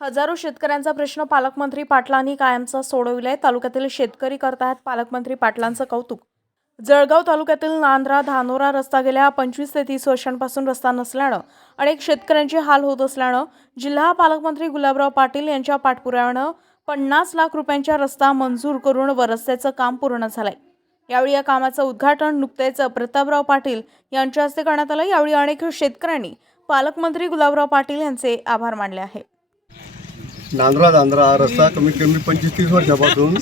हजारो शेतकऱ्यांचा प्रश्न पालकमंत्री पाटलांनी कायमचा सोडविलाय. तालुक्यातील शेतकरी करतायत पालकमंत्री पाटलांचं कौतुक. जळगाव तालुक्यातील नांद्रा धानोरा रस्ता गेल्या पंचवीस ते तीस वर्षांपासून रस्ता नसल्यानं अनेक शेतकऱ्यांचे हाल होत असल्यानं जिल्हा पालकमंत्री गुलाबराव पाटील यांच्या पाठपुराव्यानं पन्नास लाख रुपयांचा रस्ता मंजूर करून व रस्त्याचं काम पूर्ण झालंय. यावेळी या कामाचं उद्घाटन नुकतेच प्रतापराव पाटील यांच्या हस्ते करण्यात आलं. यावेळी अनेक शेतकऱ्यांनी पालकमंत्री गुलाबराव पाटील यांचे आभार मानले आहे नांद्रा दांद्रा हा रस्ता कमीत कमी पंचवीस तीस वर्षापासून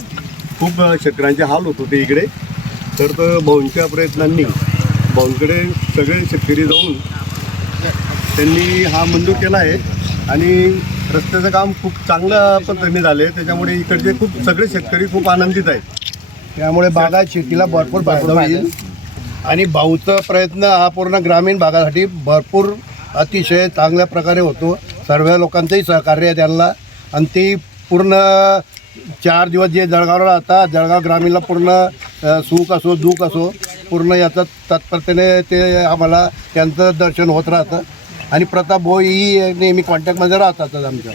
खूप शेतकऱ्यांचे हाल होत होते इकडे. तर तो भाऊंच्या प्रयत्नांनी भाऊंकडे सगळे शेतकरी जाऊन त्यांनी हा मंजूर केला आहे. आणि रस्त्याचं काम खूप चांगल्या पद्धतीने आहे. त्याच्यामुळे इकडचे खूप सगळे शेतकरी खूप आनंदित आहेत. त्यामुळे बागा शेतीला भरपूर फायदा होईल. आणि भाऊचा प्रयत्न हा पूर्ण ग्रामीण भागासाठी भरपूर अतिशय चांगल्या प्रकारे होतो. सर्व लोकांचंही सहकार्य आहे त्यांना. आणि ते पूर्ण चार दिवस जे जळगावला राहतात जळगाव ग्रामीणला पूर्ण सुख असो दुःख असो पूर्ण याचं तत्परतेने ते आम्हाला त्यांचं दर्शन होत राहतं. आणि प्रताप भाऊ ही नेहमी कॉन्टॅक्टमध्ये राहतातच आमच्या.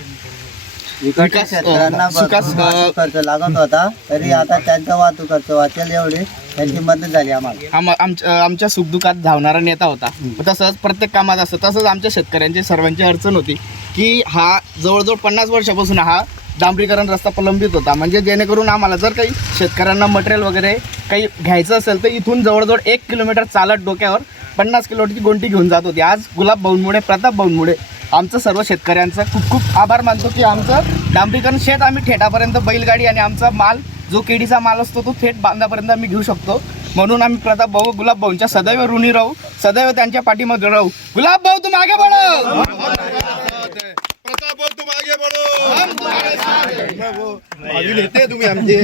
शेतकऱ्यांना भरपूर वाहतूक खर्च लागत होता. तरी आता त्यांचा वाहतूक खर्च वाचेल एवढी त्यांची मदत झाली आम्हाला. आम आमच्या आमच्या सुखदुःखात धावणारा नेता होता. तसंच प्रत्येक कामात असतं तसंच आमच्या शेतकऱ्यांची सर्वांची अडचण होती की हा जवळजवळ पन्नास वर्षापासून हा डांबरीकरण रस्ता प्रलंबित होता. म्हणजे जेणेकरून आम्हाला जर काही शेतकऱ्यांना मटेरियल वगैरे काही घ्यायचं असेल तर इथून जवळजवळ एक किलोमीटर चालत डोक्यावर पन्नास किलोची गोंटी घेऊन जात होती. आज गुलाब भाऊंमुळे प्रताप भाऊंमुळे आमचं सर्व शेतकऱ्यांचं खूप खूप आभार मानतो की आमचं डांबरीकरण शेत आम्ही ठेटापर्यंत बैलगाडी आणि आमचा माल जो केडीचा माल असतो तो थेट बांधापर्यंत आम्ही घेऊ शकतो. म्हणून आम्ही प्रताप भाऊ गुलाब भाऊंच्या सदैव ऋणी राहू सदैव त्यांच्या पाठीमध्ये राहू. गुलाब भाऊ तुम आगे बढो प्रताप भाऊ बढो मागे नेते तुम्ही आमचे.